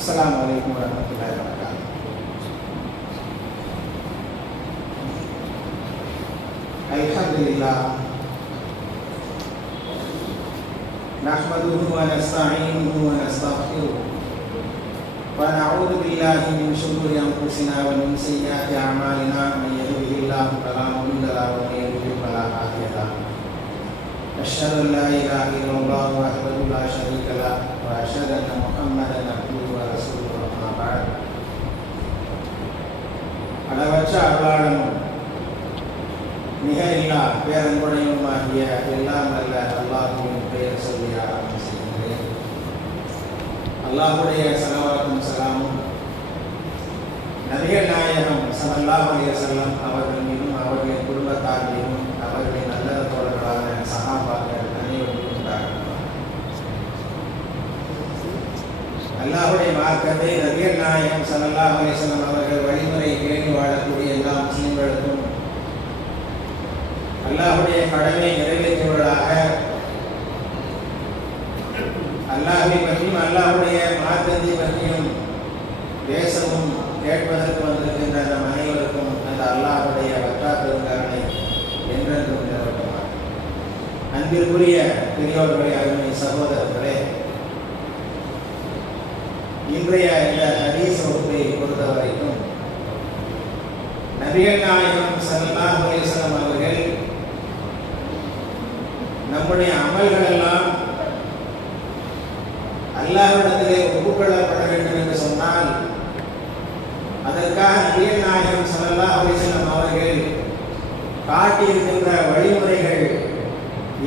السلام عليكم ورحمة الله وبركاته. الحمد لله نحمده ونستعينه ونستغفره ونعوذ بالله من شرور أنفسنا ومن سيئات أعمالنا من يهده الله فلا مضل له ومن يضلل فلا هادي له. أشهد أن لا إله إلا الله وحده لا شريك له وأشهد أن محمدا عبده ورسوله أما بعد. அளவற்ற அருளாளனும் நிகரில்லா பேரன்புடையுமாகிய எல்லாம் அல்ல அல்லாஹ்வின் பெயர் சொல்லி ஆரம்பம் செய்கின்றேன். அல்லாஹ்வுடைய ஸலவாத்தும் ஸலாமும் நபிகள் நாயகம் ஸல்லல்லாஹு அலைஹி வஸல்லம் அவர்கள் மீதும் அவர்களின் குடும்பத்தார் மீதும் அவர்களின் நல்ல தோழர்களான சஹாபாக்கள் அனைவரும் உண்டாகும். அல்லாஹ்வுடைய மார்க்கத்தை நபிகள் நாயகம் ஸல்லல்லாஹு அலைஹி வஸல்லம் அவர்கள் வழிமுறை பேணி வாழக்கூடிய எல்லா முஸ்லிம்களுக்கும் அல்லாஹ்வுடைய கடமை நிறைவேற்றுவதாக அல்லாஹ்வை பற்றியும் அல்லாஹ்வுடைய மார்க்கத்தை பற்றியும் பேசவும் கேட்பதற்கு வந்திருக்கின்ற நம் அனைவருக்கும் அந்த அல்லாஹ்வுடைய வற்றா பெருங்கருணை என்றென்றும் நிலவட்டுமாக. அன்பிற்குரிய பெரியோர்களே, அருமை சகோதரர்களே, இன்றைய இந்த ஹதீஸ் வகுப்பை பொறுத்தவரைக்கும் நபிகள் நாயகம் ஸல்லல்லாஹு அலைஹி வஸல்லம் அவர்கள் நம்முடைய அமல்கள் எல்லாம் அல்லாஹ்விடத்திலே ஒப்புக்கொள்ளப்பட வேண்டும் என்று சொன்னால் அதற்காக நபிகள் நாயகம் ஸல்லல்லாஹு அலைஹி வஸல்லம் அவர்கள் காட்டியிருக்கின்ற வழிமுறைகள்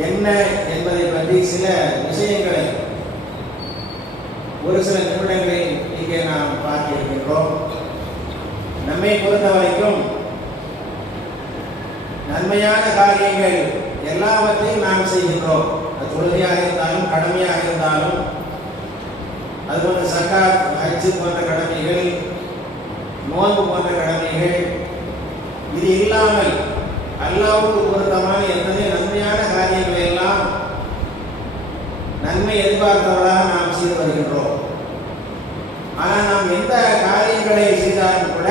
என்ன என்பதை பற்றி சில விஷயங்களை ஒரு சில நிமிடங்களில் இங்கே நாம் பார்த்திருக்கின்றோம். நம்மை பொறுத்தவரைக்கும் நன்மையான காரியங்கள் எல்லாவற்றையும் நாம் செய்கின்றோம். தொழுகையாக இருந்தாலும் கடமையாக இருந்தாலும் அதுபோன்ற சக்காத், ஹஜ்ஜு போன்ற கடமைகள், நோன்பு போன்ற கடமைகள், இது இல்லாமல் அல்லாஹ்வுக்கு பொருத்தமான எத்தனை நன்மையான காரியங்களை எல்லாம் நன்மை எதிர்பார்த்தவர்களாக நாம் செய்து வருகின்றோம். ஆனால் நாம் எந்த காரியங்களை செய்தாலும் கூட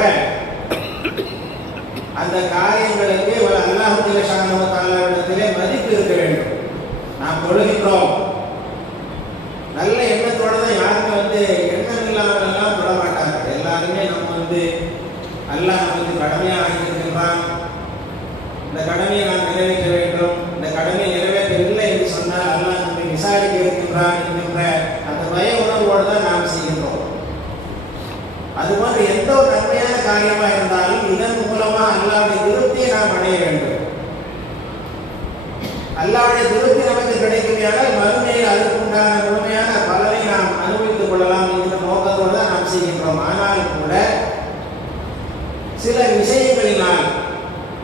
அந்த காரியங்களுக்கு ஒரு அல்லாஹ் சுப்ஹானஹு வ தஆலாவிடத்திலே மதிப்பு இருக்க வேண்டும். நாம் தொழுகின்றோம், நல்ல எண்ணத்தோட தான். யாருமே எண்ணம் இல்லாமல் எல்லாம் தொழ மாட்டாங்க. எல்லாருமே நம்ம அல்லாஹ் நமக்கு கடமையாக ஆகியிருக்கின்றான், இந்த கடமையை நாம் நிறைவேற்ற வேண்டும், இந்த கடமையை நிறைவேற்றவில்லை என்று சொன்னால் அல்லாஹ் நம்மை விசாரிக்க இருக்கின்றான் என்கின்ற அந்த பய உணர்வோடு தான் நாம் செய்கின்றோம். அதுபோன்று எந்த ஒரு நன்மையான காரியமாக இருந்தாலும் இதன் மூலமா அல்லாஹ்வுடைய திருப்தியை நாம் அடைய வேண்டும். அல்லாஹ்வுடைய திருப்தி நமக்கு கிடைக்குமையானால் மறுமையில் அதற்குண்டான முழுமையான பலனை நாம் அனுபவித்துக் கொள்ளலாம் என்கிற நோக்கத்தோடு தான் நாம் செய்கின்றோம். ஆனாலும் கூட சில விஷயங்களினால்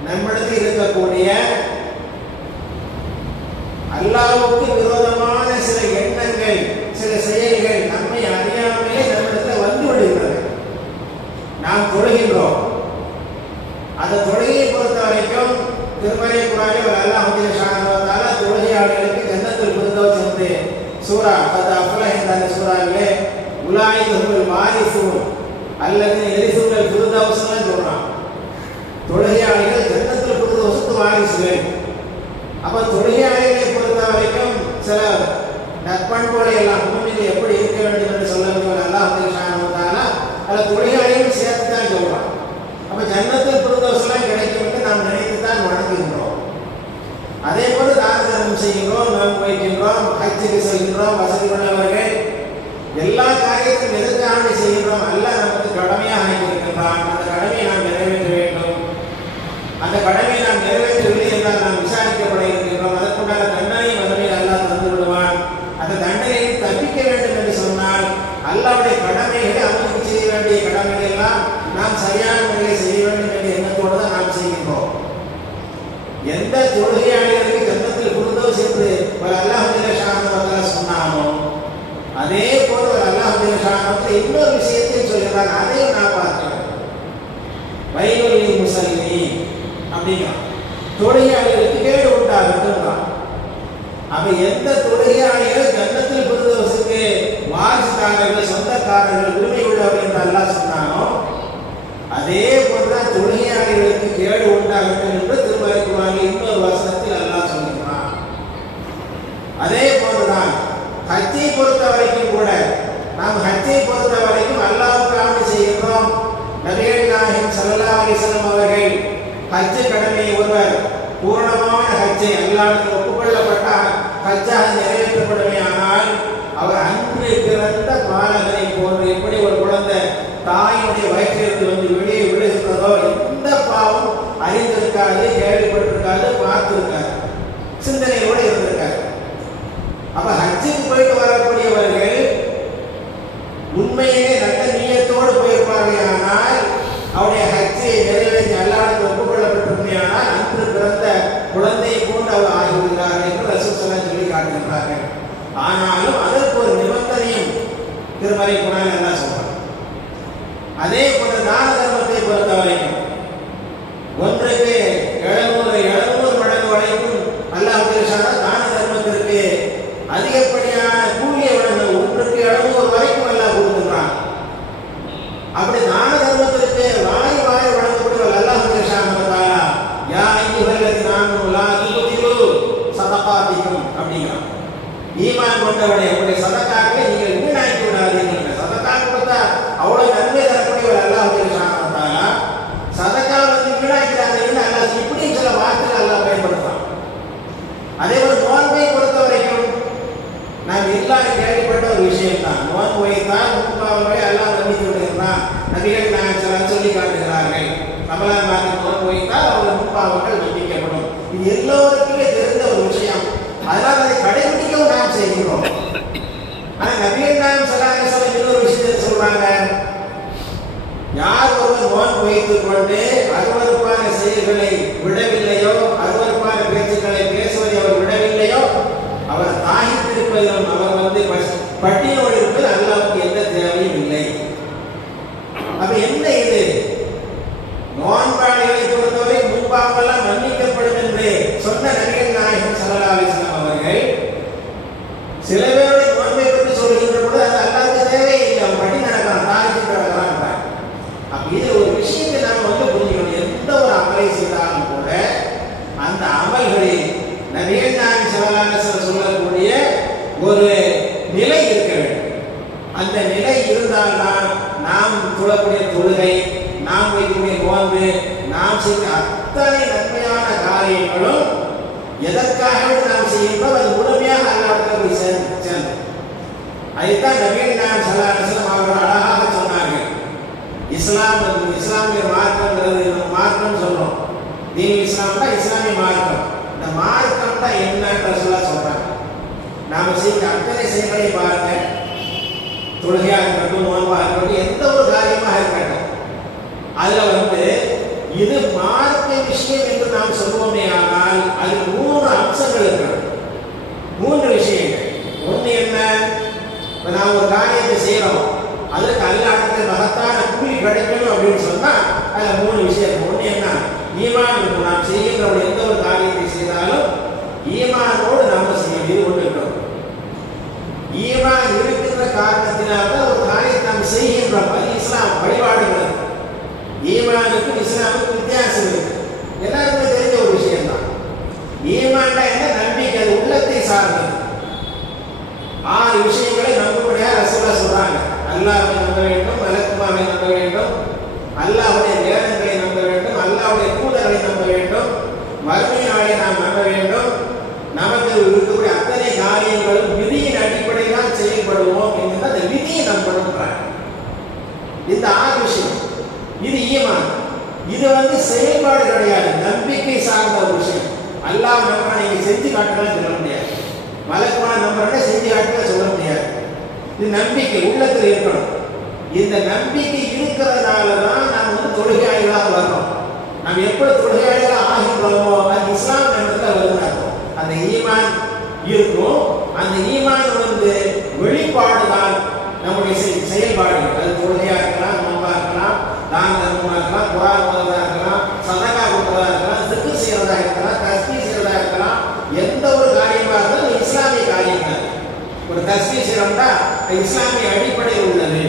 நம்மிடத்தில் இருக்கக்கூடிய அல்லாஹ்வுக்கு விரோதமான சில எண்ணங்கள், சில செயல்கள் நம்மை அறியாமலே நம்மிடத்தில் வந்து விடுகின்றன. நாம் தொழுகின்றோம். அந்த தொழுகையை பொறுத்த வரைக்கும் திருமறை குர்ஆனில் அல்லாஹ் சுப்ஹானஹு வ தஆலா தொழுகையாளர்களுக்கு ஜன்னத்துல் ஃபிர்தௌஸ் என்று சூரா கத் அஃலஹ என்ற சூராவிலே உலாயிகல் வாரிசூன் அல்லது எரிசூல் ஃபிர்தௌஸ்னு சொல்றான். தொழுகையாளர்கள் ஜன்னத்துல் ஃபிர்தௌஸ்க்கு வாரிசுகள். அப்ப தொழுகையாளர்களை பொறுத்த வரைக்கும் சில நற்பண்புகளை எல்லாம் பூமியில் எப்படி இருக்க வேண்டும் என்று சொல்லக்கூடிய அல்லாஹ் சுப்ஹானஹு வ தஆலா அதை தொழுகையாளர்களும் சேர்த்து தான் சொல்றான். அப்ப ஜன்னத்துல் ஃபிர்தௌஸ் எல்லாம் கிடைக்கும் என்று நாம் நினைத்து தான் வணங்குகின்றோம். அதே போல தான தர்மம் செய்கின்றோம், நோன்பு வைக்கின்றோம், ஹஜ்ஜுக்கு செல்கின்றோம். வசதி உள்ளவர்கள் எல்லா காரியத்தையும் எதற்காக செய்கின்றோம்? அல்லாஹ் நமக்கு கடமையாக ஆகியிருக்கின்றான். அந்த கடமையை நாம் நிறைவேற்ற வேண்டும். அந்த கடமையை நாம் நிறைவேற்றவில்லை என்றால் நாம் விசாரிக்கப்பட இருக்கின்றோம். அதற்குண்டான தண்டனை மறுமையில் அல்லாஹ் தந்து விடுவான். அந்த தண்டனையை தப்பிக்க வேண்டும் என்று சொன்னால் அல்லாஹ்வுடைய கடமைகளை அவனுக்கு செய்ய வேண்டிய கடமைகளை எல்லாம் நாம் சரியான முறையில் செய்ய வேண்டும் என்ற எண்ணத்தோடு தான் நாம் செய்கின்றோம். எந்த தொழுகையாளர்களுக்கு ஜன்னத்துல் ஃபிர்தௌஸ் என்று ஒரு அல்லாஹ் சுப்ஹானஹு வ தஆலா சொன்னானோ அதே போல ஒரு அல்லாஹ் சுப்ஹானஹு வ தஆலா இன்னொரு விஷயத்தை சொல்கிறான். அதையும் நான் பார்க்கிறேன். வயலுல் லில் முஸல்லீன் அப்படின்னா தொழுகையாளர்களுக்கு கேடு உண்டாகட்டும். அப்ப எந்த தொழுகையாளர்கள் ஜன்னத்துல் ஃபிர்தௌஸுக்கு வாரிசுதாரர்கள், சொந்தக்காரர்கள், அதே போன்றுதான் ஹஜ்ஜை பொறுத்த வரைக்கும் கூட நாம் ஹஜ்ஜை பொறுத்த வரைக்கும் அல்லாஹ்வுக்காக செய்கின்றோம். நபிகள் நாயகம் ஸல்லல்லாஹு அலைஹி வஸல்லம் அவர்கள் ஹஜ் கடமையை ஒருவர் பூரணமான ஹஜ்ஜை அல்லாஹ்வுக்கு ஒப்புக்கொள்ளப்பட்ட ஹஜ்ஜாக நிறைவேற்றப்படுமே ஆனால் அவர் அன்று பிறந்த பாலகனை போன்று எப்படி ஒரு குழந்தை தாயினுடைய வயிற்றிலிருந்து வந்து வெளியே விழுகின்றதோ எந்த பாவம் அறிந்திருக்காது, கேள்விப்பட்டிருக்காது, பார்த்திருக்காது, சிந்தனையோடு இருந்திருக்காரு. அப்ப ஹஜ்ஜுக்கு போயிட்டு வரக்கூடியவர்கள் உண்மையிலே நல்ல நீயத்தோடு போயிருப்பார்கள். ஆனால் அவருடைய ஹஜ்ஜை நிறைவேற்றி அல்லாஹ்வுக்கு ஒப்புக்கொள்ளப்பட்டிருமையானால் அன்று பிறந்த குழந்தையை போன்று அவர் ஆகிவிடுகிறார் என்று ரசூல் ஸல்லல்லாஹு அலைஹி சொல்லி காட்டுகின்றார்கள். ஆனாலும் அதற்கு ஒரு நிபந்தனையும் திருமறை குர்ஆனில் அல்லாஹ் சொல்றார். அதே போல தான தர்மத்தை பொறுத்தவரைக்கும் ஒன்றுக்கு 700 மடங்கு வரைக்கும் அல்லாஹ் தான தர்மத்திற்கு அதிகப்படியான கூலியை வழங்க ஒன்றுக்கு 700 வரைக்கும் அல்லாஹ் கொடுத்துறான். அப்படி தான தர்மத்திற்கு வாரி வாரி வழங்கக்கூடிய அல்லாஹ் தஆலா யா அய்யுஹல்லதீன ஆமனூ லா துப்திலு ஸதகாத்திக்கும் அப்படிங்கிறான். ஈமான் கொண்டவனே உங்களுடைய சதகாக்களை நீங்கள் வீணாக்கி விடாதீர்கள். சதகா கொடுத்தா அவ்வளவு நன்மை தரக்கூடிய அல்லாஹ் தஆலா சதகா வந்து வீணாக்கிறாங்கன்னு அல்லாஹ் இப்படி சில வார்த்தைகள் அல்லாஹ் பயன்படுத்துறான். அதே போல நோன்பை பொறுத்த வரைக்கும் நாம் எல்லாரும் கேள்விப்பட்ட ஒரு விஷயம் தான். நோன்பு வைத்தால் முன்பாவங்களை அல்லாஹ் மன்னித்து விடுகிறான். நபிகள் நாயகம் சொல்லி காட்டுகிறார்கள். ரமலான் மாதத்தில் நோன்பு வைத்தால் அவர்கள் முன்பாவங்கள் மன்னிக்கப்படும். இது எல்லோருக்குமே தெரிந்த ஒரு விஷயம். அதனால் அதை கடைபிடிக்கவும் நாம் செய்கிறோம். ஆனால் நபிகள் நாயகம் ஸல்லல்லாஹு அலைஹி வஸல்லம் இன்னொரு விஷயத்தை சொல்றாங்க. யார் ஒருவர் நோன்பு வைத்துக் கொண்டு அருவருப்பான செயல்களை விடவில்லையோ, அருவருப்பான பேச்சுக்களை பேசுவதை அவர் விடவில்லையோ, அவர் தாகித்திருப்பதிலும் அவர் வந்து பட்டியோடு இருப்பது அல்லாஹ்வுக்கு எந்த தேவையும் இல்லை. அப்ப என்ன இது? நோன்பாளிகளை பொறுத்தவரை முன்பாவெல்லாம் மன்னிக்கப்படும் என்று சொன்ன நபிகள் நாயகம் ஸல்லல்லாஹு அலைஹி வஸல்லம் அவர்கள் சில பேருடைய நோன்பை பற்றி சொல்கின்ற பொழுது அது அல்லாஹ்வுக்கு தேவையில்லை, அவன் படி நடக்கிறான், தாகித்து நடக்கிறான். அப்ப இது ஒரு விஷயத்தை நாம வந்து புரிஞ்சுக்கணும். எந்த ஒரு அமலை செய்தாலும் கூட அந்த அமல்களில் நபிகள் நாயகம் ஸல்லல்லாஹு அலைஹி வஸல்லம் சொல்லக்கூடிய ஒரு நிலை இருக்க வேண்டும். அந்த நிலை இருந்தால்தான் நாம் தொழக்கூடிய தொழுகை, நாம் வைக்கக்கூடிய நோன்பு, நாம் செய்த அத்தனை நன்மையான காரியங்களும் எதற்காக நாம் செய்கின்றோம் அது முழுமையாக அல்லாஹ்வுக்கு போய் சேர்ந்து. அதைத்தான் நபிகள் நாயகம் ஸல்லல்லாஹு அலைஹி வஸல்லம் அவர்கள் அழகாக சொன்னார்கள். இஸ்லாமிய மார்க்கம் சொல்றோம். தீன் இஸ்லாம் தான் இஸ்லாமிய மார்க்கம். இந்த மார்க்கம் தான் என்னன்னு சொல்றாங்க. நாம செய்த அத்தனை செயல்களை பாருங்க. தொழுகையா இருக்கட்டும், நோன்பா இருக்கட்டும், எந்த ஒரு காரியமாக இருக்கட்டும், அதுல வந்து இது மார்க்க விஷயம் என்று நாம் சொல்லுவோமே ஆனால் அது 3 அம்சங்கள் இருக்கணும். 3 விஷயங்கள். ஒண்ணு என்ன? நாம் ஒரு காரியத்தை செய்யறோம், அதற்கு அல்லாஹ்வுக்கு மகத்தான கூலி கிடைக்கணும் அப்படின்னு சொன்னா அதுல 3 விஷயம். ஒண்ணு என்ன? ஈமான் இருக்கும். நாம் செய்கின்ற எந்த ஒரு காரியத்தை செய்தாலும் ஈமானோடு நாம செய்யணும். இது ஒண்ணு இருக்கணும். ஈமான் இருக்கின்ற காரணத்தினால்தான் ஒரு காரியத்தை நாம் செய்கின்றோம். அது இஸ்லாம் வழிபாடுகிறது. ஈமானுக்கும் இஸ்லாமுக்கும் வித்தியாசம் இருக்கு. எல்லாருக்குமே தெரிஞ்ச ஒரு விஷயம் தான். ஈமான்டா என்ன? நம்பிக்கை. அது உள்ளத்தை சார்ந்தது. 6 விஷயங்களை நம்பக்கூடிய ரசூலுல்லாஹ் சொல்றாங்க. அல்லாஹ்வை நம்ப வேண்டும், மலக்குமாரை நம்ப வேண்டும், அல்லாஹ்வுடைய வேதங்களை நம்ப வேண்டும், அல்லாஹ்வுடைய தூதர்களை நம்ப வேண்டும், மறுமை நாளை நாம் நம்ப வேண்டும், நமக்கு இருக்கக்கூடிய அத்தனை காரியங்களும் விதியின் அடிப்படையில் தான் செயல்படுவோம் என்று அந்த விதியை நம்பணும்ன்றாங்க. இந்த 6 விஷயம் இது ஈமான். இது வந்து செயல்பாடு கிடையாது, நம்பிக்கை சார்ந்த ஒரு விஷயம். அல்லாஹ் நம்ப நீங்க செஞ்சு காட்டலாம் சொல்ல முடியாது, மலக்குமான நம்புறத செஞ்சு காட்டலாம் சொல்ல முடியாது. இது நம்பிக்கை உள்ளத்தில் இருக்கணும். இந்த நம்பிக்கை இருக்கிறதுனால தான் நாம் வந்து தொழுகையாளிகளாக வர்றோம். நாம் எப்படி தொழுகையாளிகளாக ஆகின்றோமோ அது இஸ்லாம் நம்மள வருகிறார். அந்த ஈமான் இருக்கும். அந்த ஈமான் வந்து வெளிப்பாடு தான் நம்முடைய செயல்பாடுகள். அது தொழுகையா இருக்கலாம், நோன்பா இருக்கலாம், தான தர்மமா இருக்கலாம், குர்ஆன் ஓதுறதா இருக்கலாம், சதகா கொடுக்கறதா இருக்கலாம், திக்ர் செய்யறதா இருக்கலாம், தஸ்பீஹ் செய்யறதா இருக்கலாம். எந்த ஒரு காரியமா இருந்தாலும் இஸ்லாமிய காரியங்கள். ஒரு தஸ்பீஹ் செய்யறோம்னா இஸ்லாமிய அடிப்படையில் உள்ளது.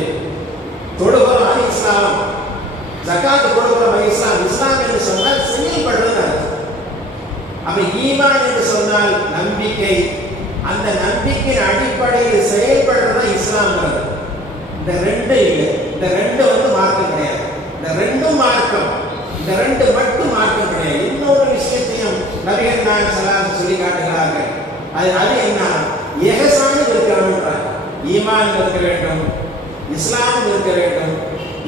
தொழுகிறோம் அது இஸ்லாம், ஜகாத் கொடுக்கிறோம் இஸ்லாம். இஸ்லாம் என்று சொன்னால் செயல்படுறது. அப்ப ஈமான் என்று சொன்னால் நம்பிக்கை, அந்த நம்பிக்கையின் அடிப்படையில் செயல்படுறது இஸ்லாம்ங்கிறது. இந்த ரெண்டு இல்லை, இந்த ரெண்டு மார்க்கம் கிடையாது. இந்த ரெண்டும் மார்க்கம், இந்த ரெண்டு மட்டும் மார்க்கம் கிடையாது. இன்னொரு விஷயத்தையும் நபிகள் நாயகம் ஸல்லல்லாஹு அலைஹி சொல்லி காட்டுகிறார்கள். அது என்ன? இஹ்சான் இருக்கணும்ன்றார். ஈமான் இருக்க வேண்டும், இஸ்லாம் இருக்க வேண்டும்,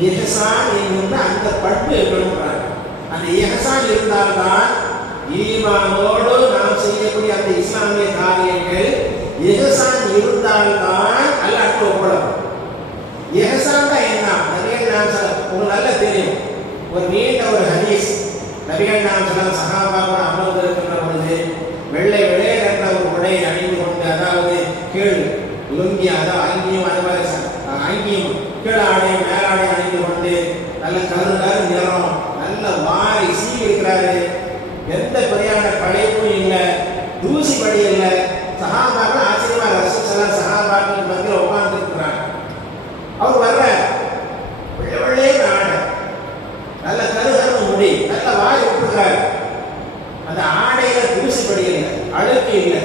இஹ்சான் என்கின்ற அந்த பண்பு இருக்கணும்ன்றார். அந்த இஹ்சான் இருந்தால்தான் ஈமானோடு நாம் செய்யக்கூடிய அந்த இஸ்லாமிய காரியங்கள் இஹ்சான் இருந்தால்தான் அல்லாஹ்வுக்கு ஒப்படைக்கும். இஹ்சான் தான் என்ன? நபிகள் நாயகம் உங்களுக்கு நல்லா தெரியும். ஒரு நீண்ட ஒரு ஹதீஸ், நபிகள் நாயகம் சஹாபாக்கள் அமர்ந்து இருக்கின்ற பொழுது வெள்ளை வெள்ளையர் என்ற ஒரு உடையை அணிந்து கொண்டு, அதாவது கீழ் லுங்கி, அதாவது அங்கியும், அது மாதிரி அங்கியும் கீழ் ஆடையும் மேலாடை அணிந்து கொண்டு நல்ல கரு நிறம், நல்ல வாரி சீவி இருக்கிறாரு. எந்த பிரியான களைப்பும் இல்லை, தூசி படி இல்லை. சஹாபாக்கள் ஆச்சரியமா ரசூல் ஸல்லல்லாஹு அலைஹி சஹாபாக்கள் மத்தியில் உட்கார்ந்து இருக்கிறாங்க. அவர் வர்ற வெள்ளை வெள்ளையே ஆடை, நல்ல கருகருன்னு முடி, நல்ல வாய் விட்டுருக்காரு. அந்த ஆடையில தூசி படி இல்லை, அழுக்கு இல்லை.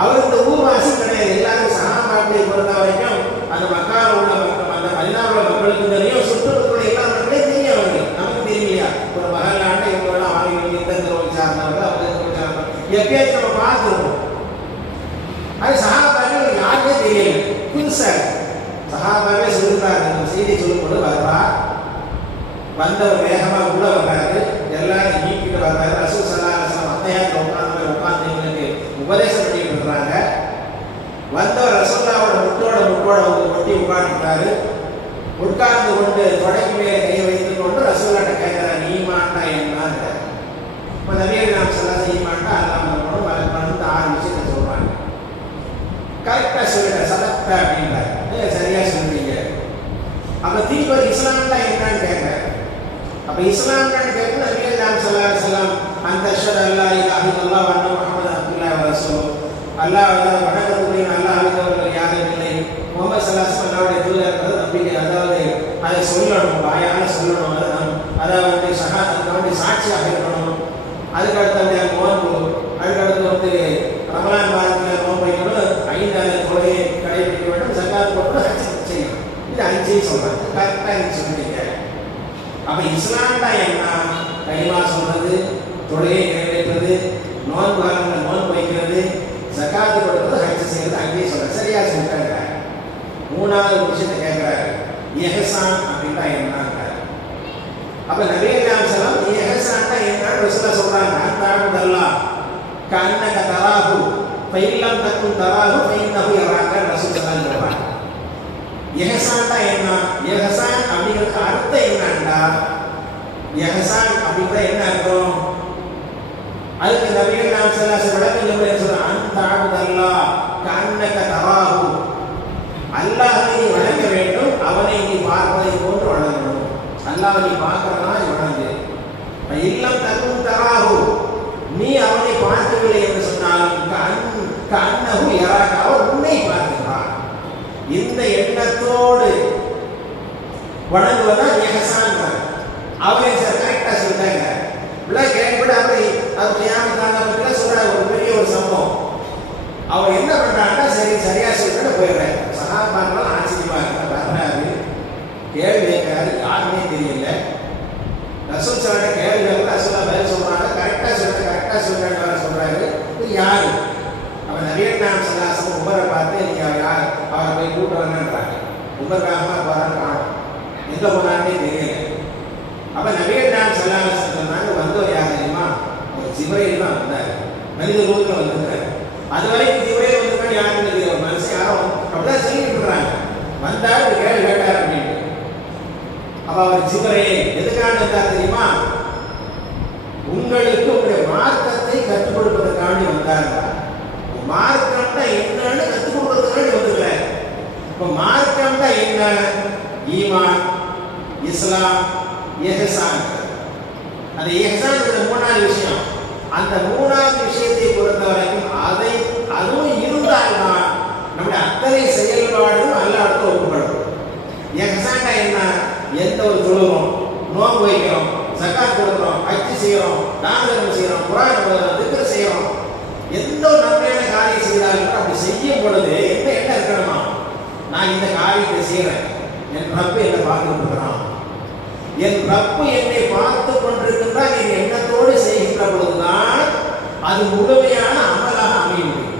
அவர் இந்த ஊர்வாசி கிடையாது. எல்லாரும் சஹாபாக்களை பொறுத்த வரைக்கும் அந்த மக்கால உள்ள மக்கள், அந்த மதீனாவுல மக்களுக்கு தெரியும், சுற்றுப்புறத்துல எல்லா மக்களையும் தெரியும். அவங்களுக்கு நமக்கு தெரியலையா? ஒரு மகளாண்ட இவங்கெல்லாம் வாங்கி இந்த துறவு சார்ந்தவர்கள், அவங்க துறவு சார்ந்தவர்கள் எப்பயாச்சும் நம்ம பார்த்துருவோம். அது சஹாபாக்கள் யாருமே தெரியல, புதுசா சஹாபாக்களே சொல்லுறாங்க. செய்தி சொல்லும்போது வருவார், வந்தவர் வேகமா உள்ள வர்றாரு, எல்லாரும் நீக்கிட்டு வர்றாரு. ரசூல் ஸல்லல்லாஹு அலைஹி வஸல்லம் அத்தையாக்கு உட்கார்ந்து எங்களுக்கு உபதேசம் பண்ணிட்டு இருக்கிறாங்க. வந்தவர் ரசூலுல்லாஹோட முட்டோட வந்து ஒட்டி உட்கார்ந்துட்டாரு. உட்கார்ந்து கொண்டு தொடக்கி மேலே கையை வைத்துக் கொண்டு ரசூலுல்லாஹ்ட்ட கேட்கிறார், ஈமான்டா என்னங்க? இப்போ நபிகள் நாயகம் ஸல்லல்லாஹு அலைஹி ஈமான்டா அல்லாஹ் நம்மளோட வளர்க்கணும்னு 6 விஷயத்தை சொல்றாங்க. கரெக்டா சொல்லிட்ட, சதக்த அப்படின்றாங்க. சரியா சொல்றீங்க. அப்ப திருப்பி இஸ்லாம்டா என்னன்னு கேட்கிறேன். அப்ப இஸ்லாம் கேட்க நபிகள் நாயகம் ஸல்லல்லாஹு அலைஹி வஸல்லம் அந்த அஷ்ஹது அல்லா இலாஹ இல்லல்லாஹ் வ அன்ன முஹம்மதன் அப்துல்லாஹி வ ரசூலுஹு, அல்லாஹ் வணக்கத்துக்குரிய அல்லாஹ்வை தவிர யாரும் இல்லை, முஹம்மது ஸல்லல்லாஹு அலைஹி வஸல்லம் அவருடைய தூதர் நம்பிக்கை. அதாவது அதை சொல்லணும், வாயால சொல்லணும், அதாவது ஷஹாதத்துக்கு சாட்சியாக இருக்கணும். அதுக்கு அடுத்த நோன்பு, அதுக்கடுத்து ரமலான் மாதத்தில் நோன்பு வைக்கணும், 5 தொழுகையை கடைபிடிக்க வேண்டும், ஸகாத் போட்டு ஹஜ் செய்யணும். இது 5 சொல்றாங்க. கரெக்டா சொல்லிட்டீங்க. அப்ப இஸ்லாம்டா என்ன? களிமா சொல்றது, தொழுகை நிறைவேற்றுறது, நோன்பு காலங்களில் நோன்பு வைக்கிறது, ஸகாத் கொடுக்கிறது, ஹஜ் செய்யறது. 5 சொல்ற. சரியா சொல்லிட்டாங்க. 3வது விஷயத்தை கேட்கிறாரு, இஹ்சான் அப்படின்னா என்னங்க? அப்ப நபிகள் நாயகம் ஸல்லல்லாஹு அலைஹி வஸல்லம் இஹ்சான்டா என்னன்னு ரசூலுல்லாஹ் சொல்றாங்க. அன்தஅபுதல்லாஹ் கஅன்னக தராஹு ஃபஇல்லம் தகுன் தராஹு ஃபஇன்னஹு யராக. ரசூல் ஸல்லல்லாஹு அலைஹி வஸல்லம் இஹ்சான்டா என்ன? இஹ்சான் அப்படிங்கிறது அர்த்தம் என்னன்னா, இஹ்சான் அப்படிங்கிறது என்ன அர்த்தம்? அதுக்கு நபிகள் நாயகம் ஸல்லல்லாஹு அலைஹி வஸல்லம் சொல்றாங்க, அன்தஅபுதல்லாஹ் கஅன்னக தராஹு, அல்லாஹ்வை நீ வணங்க வேண்டும், அவனை நீ பார்ப்பதை போன்று வணங்கணும். அல்லாஹ்வை நீ பார்க்கறனா வணங்கு. இல்லம் தகுன் தராஹு, நீ அவனை பார்க்கவில்லை என்று சொன்னால் கஅன்னஹு யராக, அவர் உன்னை பார்க்கிறார். இந்த எண்ணத்தோடு வணங்குவதான் இஹ்சான். அவங்க கரெக்டா சொல்லிட்டாங்க. இப்படிலாம் கேட்கப்பட அப்படி அது கியாமத்தாங்க பற்றிலாம் சொல்ற ஒரு பெரிய ஒரு சம்பவம். அவர் என்ன பண்றாங்கன்னா, சரியா சொல்லிட்டு போயிடுறாரு. சஹாபாக்கள் ஆச்சரியமா வர்றாரு, கேள்வி கேட்கிறாரு, யாருமே தெரியல. ரசூல் சொல்ற கேள்வி ரசூலா பதில் சொல்றாங்க. கரெக்டா சொல்றாரு. இது யாரு? அவன் நபிகள் நாயகம் ஸல்லல்லாஹு அலைஹி வஸல்லம் உமரை பார்த்து, நீங்க யார், அவரை போய் கூட்டு வரணுன்றாங்க. உமர் காரணமா போறான்னு காணும், எங்க போனான்னே தெரியல. அப்ப நபிகள் நாயகம் ஸல்லல்லாஹு அலைஹி வஸல்லம் சொன்னாங்க, வந்தவர் யார் தெரியுமா? ஒரு ஜிப்ரீல் தான் வந்தார், மனித ரூபத்துல வந்திருக்காரு. அது வரைக்கும் ஜிப்ரீல் வந்திருக்காரு யாருன்னு தெரியல, ஒரு மனுஷன் யாரோ அப்படிதான் சொல்லிட்டு இருக்கிறாங்க. வந்தார், ஒரு கேள்வி கேட்டார் அப்படின்னு. அப்ப அவர் ஜிப்ரீல் எதுக்காக வந்தார் தெரியுமா? உங்களுக்கு உங்களுடைய மார்க்கத்தை கற்றுக் கொடுப்பதற்காண்டி வந்தார்களா? மார்க்கம்னா என்னன்னு கற்றுக் கொடுப்பதற்காண்டி வந்துருக்கிறேன். இப்ப மார்க்கம்னா என்ன? ஈமான், இஸ்லாம், இஹ்சான். அந்த இஹ்சான் 3வது விஷயம். அந்த 3வது விஷயத்தை பொறுத்த வரைக்கும் அதுவும் இருந்தால்தான் நம்முடைய அத்தனை செயல்பாடும் அல்லாஹ்வுக்கு ஒப்புப்படும். இஹ்சான் என்ன? எந்த ஒரு தொழுகிறோம், நோன்பு வைக்கிறோம், ஸகாத் கொடுக்கிறோம், ஹஜ் செய்யறோம், தான தர்மம் செய்யறோம், குர்ஆன் ஓதுறோம், திக்ர் செய்யறோம், எந்த ஒரு நன்மையான காரியம் செய்தாலும் அப்படி செய்யும் பொழுது என்ன என்ன இருக்கணுமா, நான் இந்த காரியத்தை செய்யறேன், என் ரப்பு என்னை பார்த்துட்டு இருக்கிறான், என் ரப்பு என்னை பார்த்து கொண்டிருக்கின்றான், என் எண்ணத்தோடு செய்கின்ற பொழுதுதான் அது முழுமையான அமலாக அமைய முடியும்.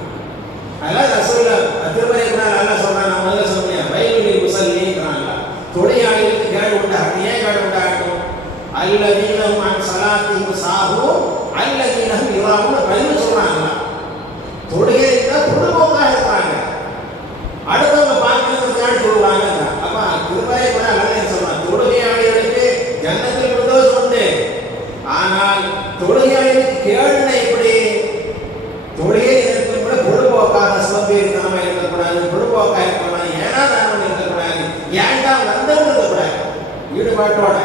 அதெல்லாம் ரசூலுல்லாஹ் திருமறைக்குறான் நல்லா சொல்றான். நான் முதல்ல சொன்னேன், வயலுடைய முசல்லிங்கிறாங்க, தொழிலாளிகளுக்கு கேடு உண்டாகட்டும். ஏன் கேடு உண்டாகட்டும்? அல்லதீனஹும் அன் ஸலாத்திஹிம் சாஹூன் அல்லதீனஹும் யுராஊன் பதில் சொல்றாங்க. தொழுகையில பொதுபோக்காக இருப்பாங்க, அடுத்தவங்க பார்க்கறதுக்காக சொல்லுவாங்க. அப்ப திருமறைக்குறான் நல்லா சொல்றான், தொழுகையாளிகளுக்கு ஜன்னத்தில் ஃபிர்தௌஸ் உண்டு. ஆனால் தொழுகையாளிகளுக்கு கேடுனா எப்படி? தொழுகையில் இருக்கும் கூட பொதுபோக்காக சோம்பேறித்தனமா இருக்கக்கூடாது, பொதுபோக்காக இருக்கக்கூடாது, ஏனாதானம் இருக்கக்கூடாது, ஏண்டா வந்தவங்க இருக்கக்கூடாது, ஈடுபாட்டோட.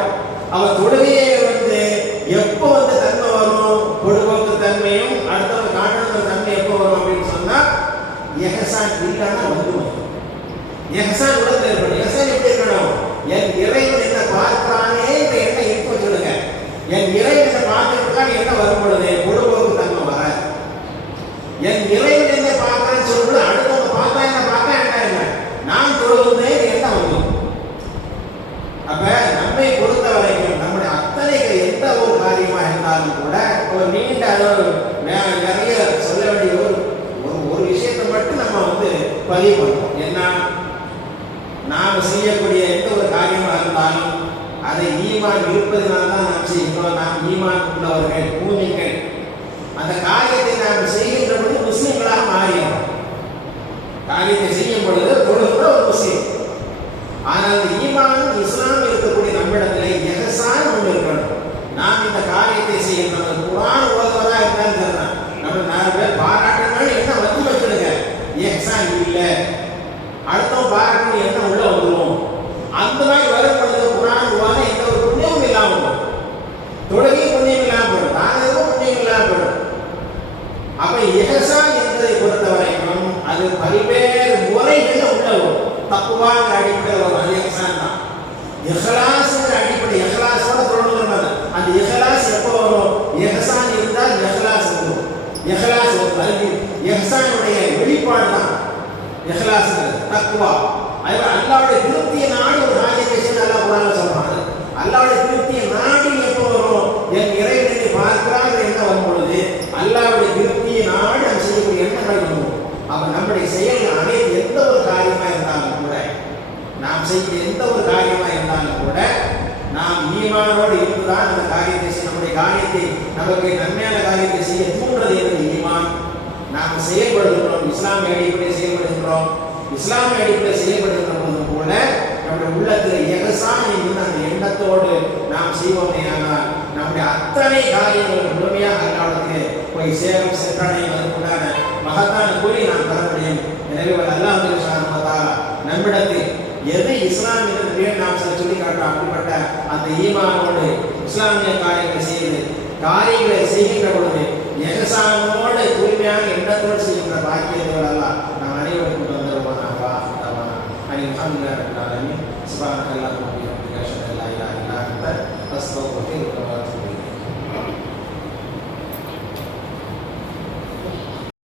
அவன் தொழுகையை எப்போ தன்மை வரும்? பொதுபோக்கு தன்மையும் அடுத்தவங்க காட்டுற தன்மை எப்போ வரும் அப்படின்னு சொன்னா எஹசான் இல்லைன்னா வந்துடும். எஹசான் உலகத்தில் இருக்கணும். எஹசான் எப்படி இருக்கணும்? என் இறைவன் என்ன பார்க்கிறானே இந்த எண்ணம் இருக்க சொல்லுங்க. என் இறைவன் என்ன பார்த்துருக்கான்னு என்ன வரும் பொழுது பொதுபோக்கு தன்மை வராது. என் இறைவன் என்ன பார்க்கறேன்னு சொல்லும்போது அடுத்தவங்க பார்த்தா என்ன பார்க்க என்ன நான் தொழுகுதே என்ன வந்துடும். அப்ப நம்மை பொறுத்த வரைக்கும் நம்முடைய அத்தனைகள் எந்த ஒரு காரியமா இருந்தாலும் கூட ஒரு நீண்ட நிறைய சொல்ல வேண்டிய ஒரு விஷயத்தை மட்டும் நம்ம பதிவு பண்ணுவோம். என்ன, நாம் செய்யக்கூடிய எந்த ஒரு காரியமா இருந்தாலும் அதை ஈமான் இருப்பதனால தான் நாம் செய்கிறோம். நாம் ஈமான் உள்ளவர்கள், பூமிகள். அந்த காரியத்தை நாம் செய்கின்ற பொழுது முஸ்லிம்களாக மாறியோம். காரியத்தை செய்யும் பொழுது தொழுகிற ஒரு முஸ்லிம். ஆனால் அந்த ஈமானும் இஸ்லாம் இருக்கக்கூடிய நம்மிடத்திலே எஹசான் ஒன்று இருக்கணும். நாம் இந்த காரியத்தை செய்யணும். குர்ஆன் ஓதுவதா இருந்தாலும் தரணும். நம்ம 4 பேர் பாராட்டினாலும் என்ன வந்து வச்சுடுங்க, எஹசான் இல்லை, அடுத்தவங்க பாராட்டணும் என்ன உள்ள வந்துடும். அந்த மாதிரி வரும் பொழுது குர்ஆன் ஓத எந்த ஒரு புண்ணியமும் இல்லாமல் போடும், தொழுகை புண்ணியம் இல்லாமல் போடும், தானமும் புண்ணியம் இல்லாமல் போடும். அப்ப எஹசான் என்பதை பொறுத்த வரைக்கும் அது பல்வேறு முறைகள் உள்ளவும் தக்குவாங்கிற அடிப்படையில் வரும். அது எஹசான் தான். இஹ்லாஸ்ங்கிற அடிப்படை, இஹ்லாஸோட தொடங்குறது. அந்த இஹ்லாஸ் எப்போ வரும்? எஹசான் இருந்தால் இஹ்லாஸ் வரும். இஹ்லாஸ் அது எஹசானுடைய வெளிப்பாடு தான் இஹ்லாஸ்ங்கிறது, தக்குவா. அதுவே அல்லாஹ்வுடைய திருப்தியை நாடி ஒரு காரியத்தை செய்து அல்லாஹ் குர்ஆன்ல சொல்றாங்க. அல்லாஹ்வுடைய திருப்தியை நாடி எப்போ வரும்? என் இறைவனை பார்க்கிறாங்க என்ன வரும் பொழுது அல்லாஹ்வுடைய திருப்தியை நாடி நாம் செய்யக்கூடிய எண்ணங்கள் வரும். அப்ப நம்முடைய செயல் அனைத்து எந்த ஒரு காரியமா இருந்தாலும் கூட, நாம் செய்ய எந்த ஒரு காரியமா இருந்தாலும் கூட நாம் ஈமானோடு இருந்துதான் அந்த காரியத்தை செய்ய, நம்முடைய காரியத்தை நமக்கு நன்மையான காரியத்தை செய்ய தூண்டுறது என்பது ஈமான். நாம் செயல்படுகின்றோம், இஸ்லாமிய அடிப்படையில் செயல்படுகின்றோம். இஸ்லாமிய அடிப்படையில் செயல்படுகின்ற போது கூட நம்முடைய உள்ளத்தில் எஹசான் என்கிற அந்த எண்ணத்தோடு நாம் செய்வோமே ஆனால் நம்முடைய அத்தனை காரியங்கள் முழுமையாக அல்லாஹ்வுக்கு போய் சேரும் சென்றடைவதற்குண்டான மகத்தான கூலி நாம் பெற முடியும். எனவே அல்லாஹ் சுப்ஹானஹு வ தஆலா நம்மிடத்தில் எது இஸ்லாமிய நாம் சொல்லி காட்டுறோம் அப்படிப்பட்ட அந்த ஈமானோடு இஸ்லாமிய காரியங்களை செய்கின்ற பொழுது எஹசானோடு தூய்மையான எண்ணத்தோடு செய்கின்ற பாக்கியத்தோடு அல்லாஹ் நாம் அனைவருக்கும் தந்தருவானாக. அல்ஹம்துலில்லாஹி ரப்பில் ஆலமீன். சுப்ஹானல்லாஹி வ பிஹம்திஹி.